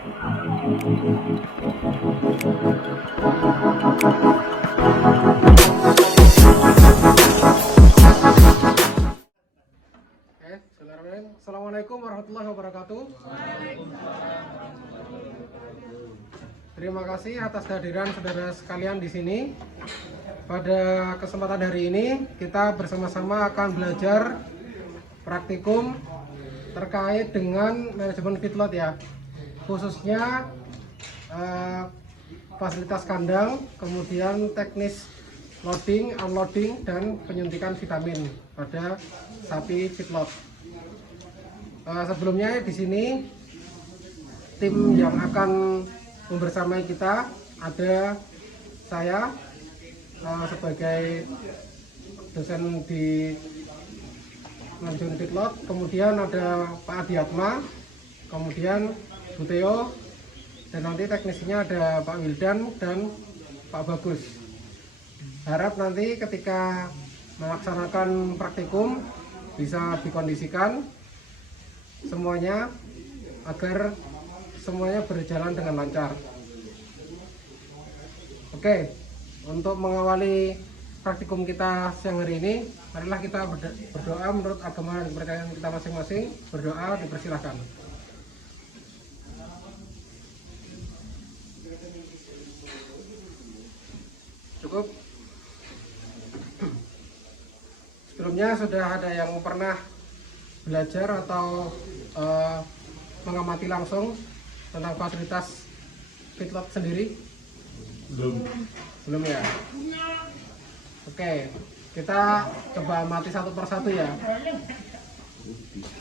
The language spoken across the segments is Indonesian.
Assalamualaikum warahmatullahi wabarakatuh. Terima kasih atas kehadiran saudara sekalian di sini. Pada kesempatan hari ini kita bersama-sama akan belajar praktikum terkait dengan manajemen feedlot ya, khususnya fasilitas kandang, kemudian teknis loading, unloading, dan penyuntikan vitamin pada sapi feedlot. Sebelumnya di sini tim yang akan membersamai kita ada saya sebagai dosen di manajemen feedlot, kemudian ada Pak Adiatma, kemudian Bu Teo, dan nanti teknisnya ada Pak Wildan dan Pak Bagus. Harap nanti ketika melaksanakan praktikum bisa dikondisikan semuanya agar semuanya berjalan dengan lancar. Oke, untuk mengawali praktikum kita siang hari ini, marilah kita berdoa menurut agama dan kepercayaan kita masing-masing. Berdoa, dipersilahkan. Cukup. Sebelumnya sudah ada yang pernah belajar atau mengamati langsung tentang fasilitas feedlot sendiri? Belum ya? Oke, kita coba amati satu persatu ya.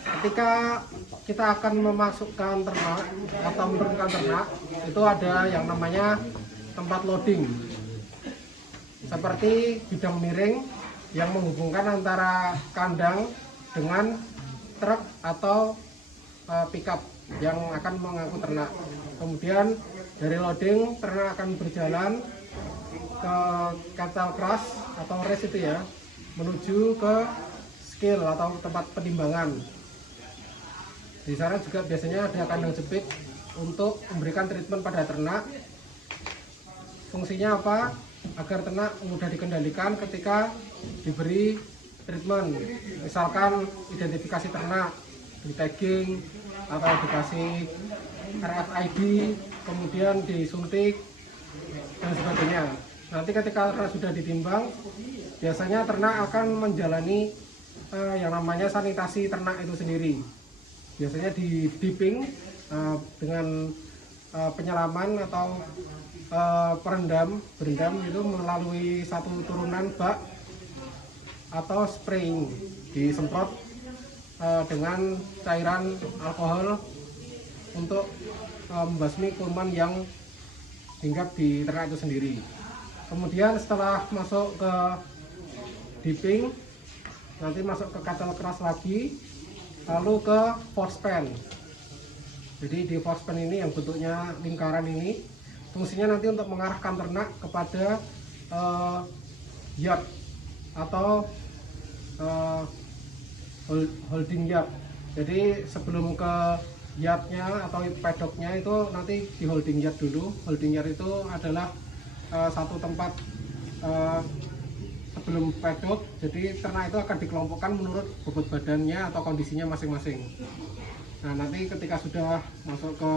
Ketika kita akan memasukkan ternak atau menurunkan ternak, itu ada yang namanya tempat loading, seperti bidang miring yang menghubungkan antara kandang dengan truk atau pickup yang akan mengangkut ternak. Kemudian dari loading, ternak akan berjalan ke cattle crush atau race itu ya, menuju ke scale atau tempat penimbangan. Di sana juga biasanya ada kandang jepit untuk memberikan treatment pada ternak. Fungsinya apa? Agar ternak mudah dikendalikan ketika diberi treatment. Misalkan identifikasi ternak, di tagging atau dikasih RFID, kemudian disuntik dan sebagainya. Nanti ketika ternak sudah ditimbang, biasanya ternak akan menjalani yang namanya sanitasi ternak itu sendiri. Biasanya di dipping dengan penyelaman atau berendam itu melalui satu turunan bak atau spraying, disemprot dengan cairan alkohol untuk membasmi kuman yang hinggap di ternak itu sendiri. Kemudian setelah masuk ke dipping, nanti masuk ke cattle crush lagi, lalu ke force pen. Jadi di force pen ini yang bentuknya lingkaran ini, fungsinya nanti untuk mengarahkan ternak kepada yard atau holding yard. Jadi sebelum ke yardnya atau paddocknya itu nanti di holding yard dulu. Holding yard itu adalah satu tempat sebelum paddock. Jadi ternak itu akan dikelompokkan menurut bobot badannya atau kondisinya masing-masing. Nah, nanti ketika sudah masuk ke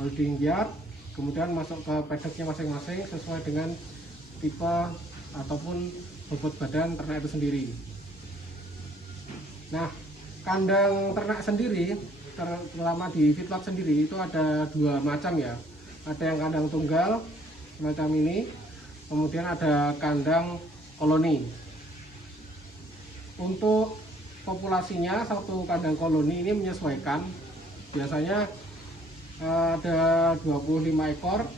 holding yard, kemudian masuk ke paddocknya masing-masing sesuai dengan tipe ataupun bobot badan ternak itu sendiri. Nah, kandang ternak sendiri, terutama di feedlot sendiri itu ada dua macam ya. Ada yang kandang tunggal semacam ini, kemudian ada kandang koloni. Untuk populasinya, satu kandang koloni ini menyesuaikan. Biasanya ada 25 ekor.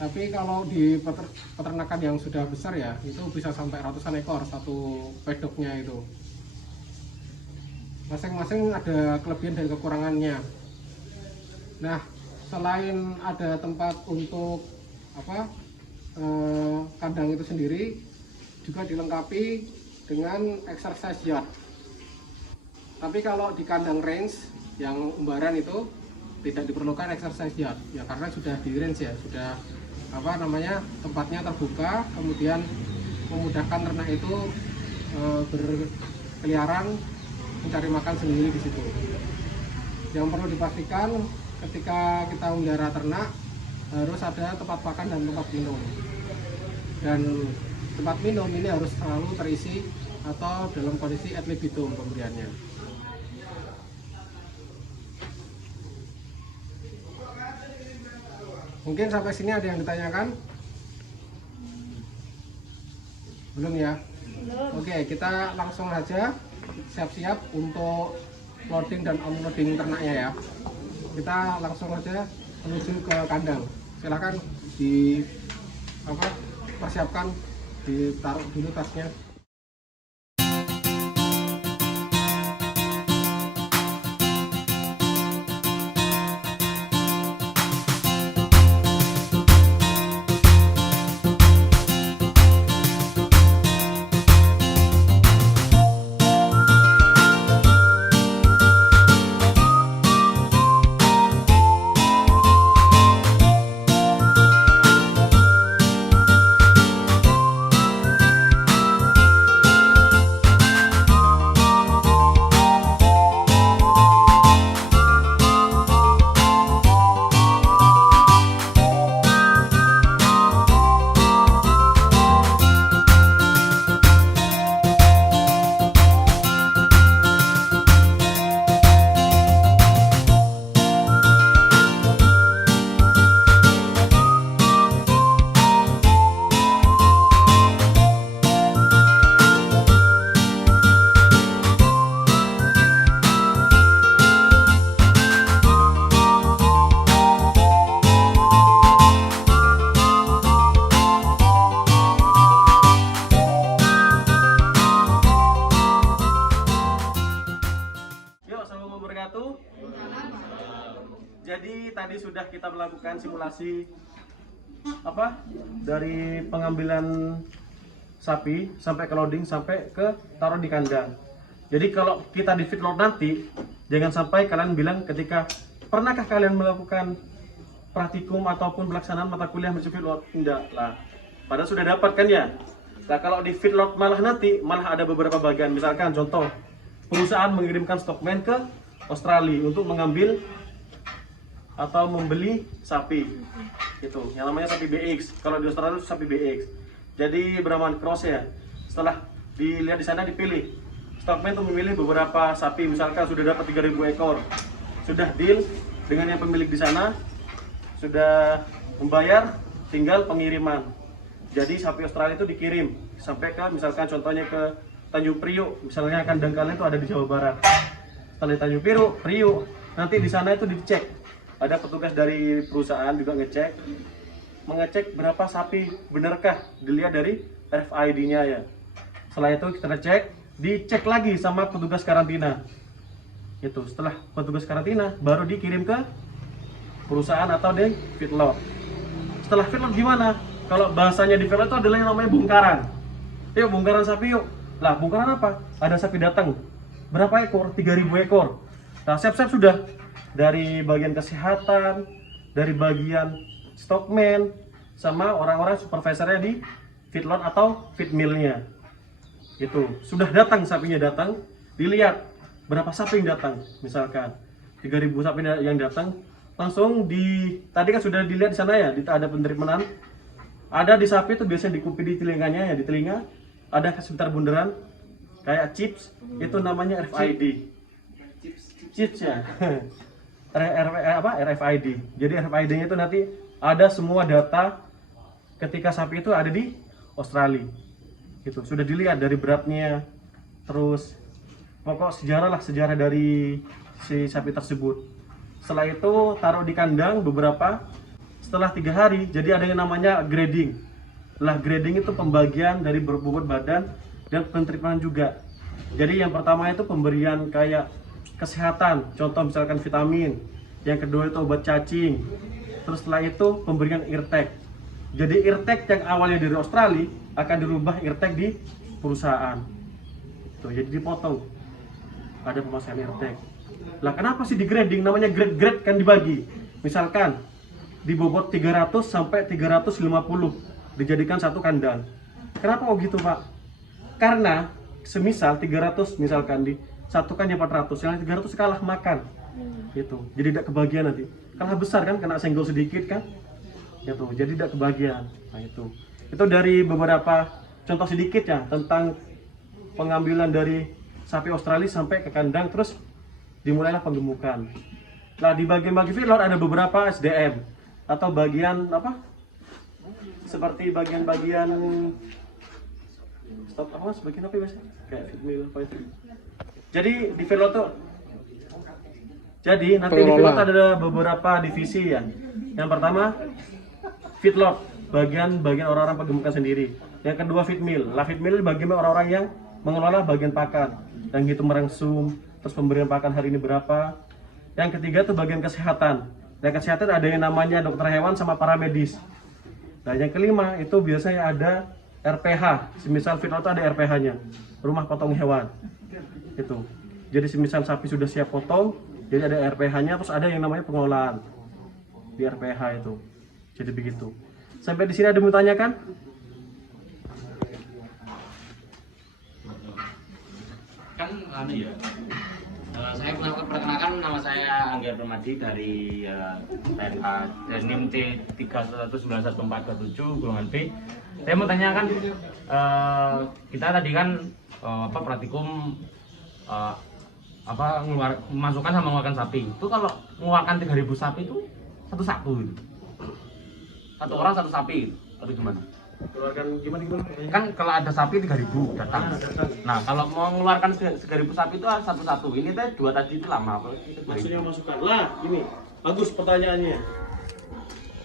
Tapi kalau di peternakan yang sudah besar ya, itu bisa sampai ratusan ekor satu paddocknya itu. Masing-masing ada kelebihan dan kekurangannya. Nah, selain ada tempat untuk kandang itu sendiri, juga dilengkapi dengan exercise yard. Tapi kalau di kandang range yang umbaran itu tidak diperlukan exercise ya karena sudah di range ya, sudah tempatnya terbuka, kemudian memudahkan ternak itu berkeliaran mencari makan sendiri di situ. Yang perlu dipastikan ketika kita memelihara ternak harus ada tempat makan dan tempat minum, dan tempat minum ini harus selalu terisi atau dalam kondisi ad libitum pemberiannya. Mungkin sampai sini ada yang ditanyakan? Belum ya? Belum. Oke, kita langsung aja siap-siap untuk loading dan unloading ternaknya ya. Kita langsung aja menuju ke kandang. Silakan persiapkan, ditaruh dulu tasnya. Jadi tadi sudah kita melakukan simulasi dari pengambilan sapi sampai ke loading sampai ke taruh di kandang. Jadi kalau kita di feedlot nanti, jangan sampai kalian bilang ketika pernahkah kalian melakukan praktikum ataupun pelaksanaan mata kuliah menuju feedlot? Tidak lah. Padahal sudah dapat kan ya. Nah kalau di feedlot malah ada beberapa bagian. Misalkan contoh, perusahaan mengirimkan stokmen ke Australia untuk mengambil atau membeli sapi, itu yang namanya sapi BX. Kalau di Australia itu sapi BX. Jadi Brahman Cross ya. Setelah dilihat di sana, dipilih stokmen untuk memilih beberapa sapi. Misalkan sudah dapat 3.000 ekor, sudah deal dengan yang pemilik di sana, sudah membayar, tinggal pengiriman. Jadi sapi Australia itu dikirim sampai ke, misalkan contohnya ke Tanjung Priuk, misalnya kandang kalian itu ada di Jawa Barat. Setelah di Tanjung Priuk, nanti di sana itu dicek. Ada petugas dari perusahaan juga mengecek berapa sapi, benarkah, dilihat dari RFID-nya ya. Setelah itu kita dicek lagi sama petugas karantina. Itu setelah petugas karantina baru dikirim ke perusahaan atau di feedlot. Setelah feedlot gimana? Kalau bahasanya di feedlot itu adalah yang namanya bongkaran. Yuk bongkaran sapi yuk. Lah bongkaran apa? Ada sapi datang. Berapa ekor? 3.000 ekor. Nah siap-siap sudah. Dari bagian kesehatan, dari bagian stockman, sama orang-orang supervisornya di feedlot atau feed millnya. Itu sudah datang, sapinya datang, dilihat berapa sapi yang datang. Misalkan 3.000 sapi yang datang, langsung tadi kan sudah dilihat di sana ya, ada penerimaan. Ada di sapi itu biasanya dikupi di telinganya ya, di telinga ada sebentar bundaran kayak chips, itu namanya RFID. Chips ya. RFID. Jadi RFID-nya itu nanti ada semua data ketika sapi itu ada di Australia. Itu sudah dilihat dari beratnya, terus pokok sejarah dari si sapi tersebut. Setelah itu taruh di kandang beberapa. Setelah 3 hari, jadi ada yang namanya grading. Grading itu pembagian dari berbobot badan dan penerimaan juga. Jadi yang pertama itu pemberian kayak kesehatan, contoh misalkan vitamin. Yang kedua itu obat cacing. Terus setelah itu pemberian eartag. Jadi eartag yang awalnya dari Australia akan dirubah eartag di perusahaan. Tuh, jadi dipotong. Ada pemasangan eartag. Lah kenapa sih di grading? Namanya grade kan dibagi. Misalkan di bobot 300 sampai 350 dijadikan satu kandang. Kenapa kok gitu, Pak? Karena semisal 300 misalkan disatukan yang 400, yang 300 kalah makan. Gitu. Jadi tidak kebagian nanti. Kalah besar kan, kena senggol sedikit kan? Gitu. Jadi tidak kebagian. Nah, itu. Itu dari beberapa contoh sedikit ya tentang pengambilan dari sapi Australia sampai ke kandang, terus dimulailah penggemukan. Nah, di bagian-bagian feedlot ada beberapa SDM atau bagian apa? Seperti bagian-bagian stop apa? Bagian apa biasanya? Kayak feed mill apa itu. Jadi di feedlot tuh jadi nanti di feedlot ada beberapa divisi ya. Yang pertama feedlot, bagian orang-orang penggemukan sendiri. Yang kedua feed mill. Lah feed mill bagian orang-orang yang mengelola bagian pakan, yang gitu merangsum, terus pemberian pakan hari ini berapa. Yang ketiga tuh bagian kesehatan. Yang kesehatan ada yang namanya dokter hewan sama paramedis. Nah yang kelima itu biasanya ada RPH. Semisal feedlot ada RPH-nya, rumah potong hewan. Itu. Jadi semisal sapi sudah siap potong, jadi ada RPH-nya, terus ada yang namanya pengelolaan di RPH itu. Jadi begitu. Sampai di sini ada yang mau tanyakan? Kan ya. Saya perkenalkan, nama saya Angga Permadi dari TNH NIM T319147 golongan B. Saya mau tanyakan, kita tadi kan praktikum memasukkan sama mengeluarkan sapi. Itu kalau mengeluarkan 3.000 sapi itu satu gitu. Satu orang satu sapi gitu. Atau gimana? Keluarkan gimana? Kan kalau ada sapi 3.000 datang. Nah, kalau mau mengeluarkan 3.000 sapi itu satu-satu. Ini teh dua tadi itu lama apa? Maksudnya masukkan lah, ini bagus pertanyaannya.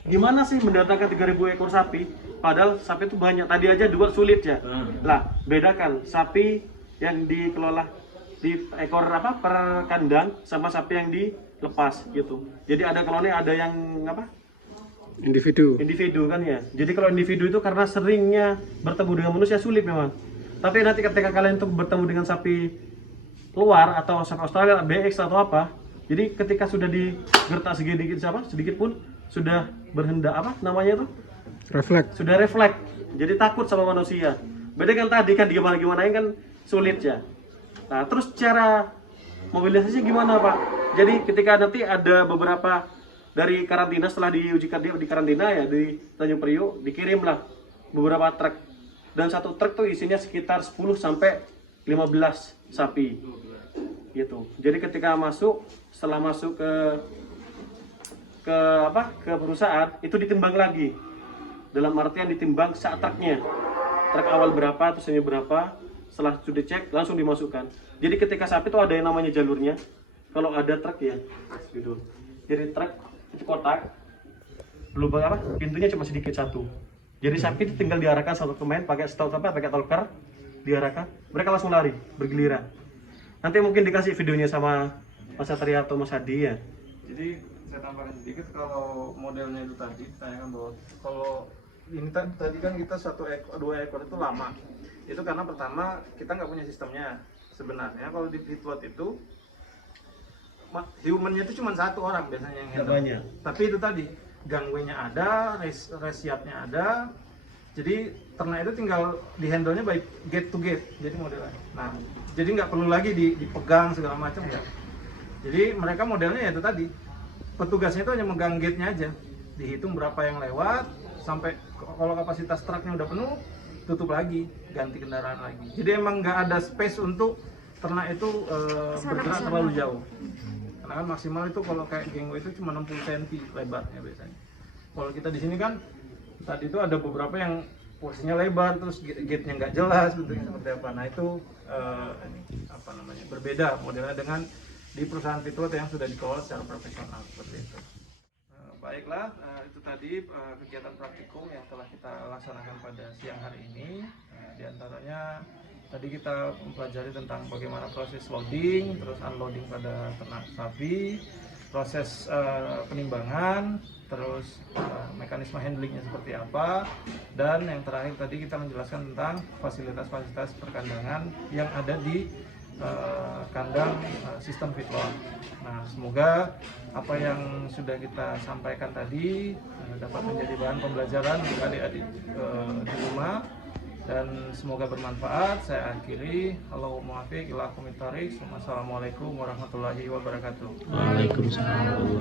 Gimana sih mendatangkan 3.000 ekor sapi? Padahal sapi itu banyak. Tadi aja dua sulit ya. Lah, bedakan sapi yang dikelola di ekor apa per kandang sama sapi yang dilepas gitu. Jadi ada koloni, ada yang apa? Individu kan ya. Jadi kalau individu itu karena seringnya bertemu dengan manusia sulit memang. Tapi nanti ketika kalian tuh bertemu dengan sapi luar atau sapi Australia, BX atau apa, jadi ketika sudah digertak sedikit pun sudah berhendak apa namanya tuh? Refleks. Sudah refleks. Jadi takut sama manusia. Beda kan tadi kan gimana kan sulit ya. Nah, terus cara mobilisasi gimana, Pak? Jadi ketika nanti ada beberapa dari karantina, setelah diujikan di karantina ya di Tanjung Priok, dikirimlah beberapa truk, dan satu truk tuh isinya sekitar 10 sampai 15 sapi gitu. Jadi ketika setelah masuk ke perusahaan itu ditimbang lagi, dalam artian ditimbang saat truk awal berapa, terusnya berapa, setelah sudah cek langsung dimasukkan. Jadi ketika sapi itu ada yang namanya jalurnya, kalau ada truk ya gitu. Jadi truk itu kotak, lubang pintunya cuma sedikit satu. Jadi sapi itu tinggal diarahkan satu pemain pakai pakai tolker, diarahkan, mereka langsung lari bergiliran. Nanti mungkin dikasih videonya sama Mas Satria atau Mas Hadi ya. Jadi saya tambahkan sedikit, kalau modelnya itu tadi ditanyakan bahwa kalau ini tadi kan kita dua ekor itu lama. Itu karena pertama kita nggak punya sistemnya. Sebenarnya kalau di feedlot itu humannya itu cuma satu orang biasanya yang handle. Tapi itu tadi gangway-nya ada, resiapnya ada. Jadi ternak itu tinggal di handle-nya by gate to gate. Jadi modelnya. Nah, jadi nggak perlu lagi dipegang segala macam ya. Jadi mereka modelnya ya itu tadi. Petugasnya itu hanya megang gate-nya aja. Dihitung berapa yang lewat sampai kalau kapasitas truknya udah penuh, tutup lagi, ganti kendaraan lagi. Jadi emang nggak ada space untuk ternak itu bergerak terlalu jauh. Karena kan maksimal itu kalau kayak gangway itu cuma 60 cm lebarnya biasanya. Kalau kita di sini kan tadi itu ada beberapa yang posisinya lebar, terus gate-nya nggak jelas bentuknya seperti apa. Nah itu berbeda modelnya dengan di perusahaan feedlot yang sudah dikelola secara profesional seperti itu. Baiklah, itu tadi kegiatan praktikum yang telah kita laksanakan pada siang hari ini. Di antaranya tadi kita mempelajari tentang bagaimana proses loading, terus unloading pada ternak sapi, proses penimbangan, terus mekanisme handlingnya seperti apa, dan yang terakhir tadi kita menjelaskan tentang fasilitas-fasilitas perkandangan yang ada di kandang sistem feedlot. Nah, semoga apa yang sudah kita sampaikan tadi dapat menjadi bahan pembelajaran untuk adik-adik di rumah dan semoga bermanfaat. Saya akhiri. Allahumma muwaffiq ila aqwamit thoriq. Wassalamualaikum warahmatullahi wabarakatuh. Waalaikumsalam.